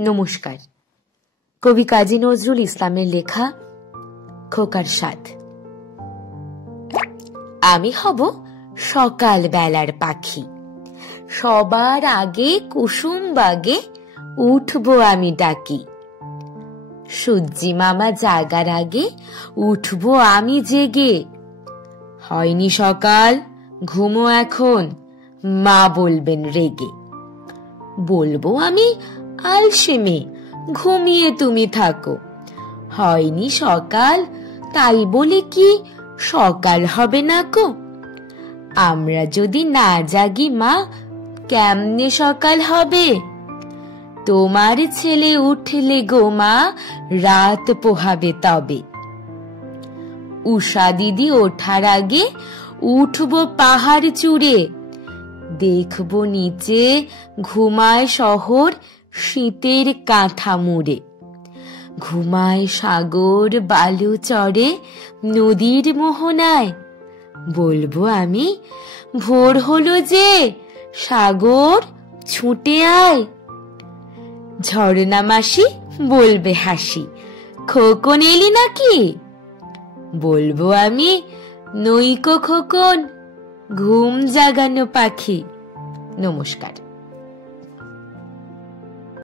নমস্কার। কবি কাজী নজরুল ইসলামের লেখা খোকার সাধ। আমি হব সকাল বেলার পাখি, সবার আগে কুসুম বাগে উঠবো আমি ডাকি। সূর্যি মামা জাগার আগে উঠবো আমি জেগে। হয়নি সকাল, ঘুমো এখন, মা বলবেন রেগে। বলবো আমি আলসেমে, ঘুমিয়ে তুমি থাকো। হয়নি সকাল, তাই বলে কি সকাল হবে না কো? আমরা যদি না জাগি মা, কেমনে সকাল হবে? তোমার ছেলে উঠলে গো মা, রাত পোহাবে তবে। উষা দিদি ওঠার আগে উঠবো পাহাড় চূড়ে। দেখবো নিচে ঘুমায় শহর শীতের কাঁথা মুড়ে। ঘুমায় সাগর বালু চড়ে নদীর মোহনায়। বলবো আমি ভোর হলো যে, সাগর ছুটে আয়। ঝর্ণা মাসি বলবে হাসি, খোকন এলি নাকি? বলবো আমি নইকো খোকন, ঘুম জাগানো পাখি। নমস্কার।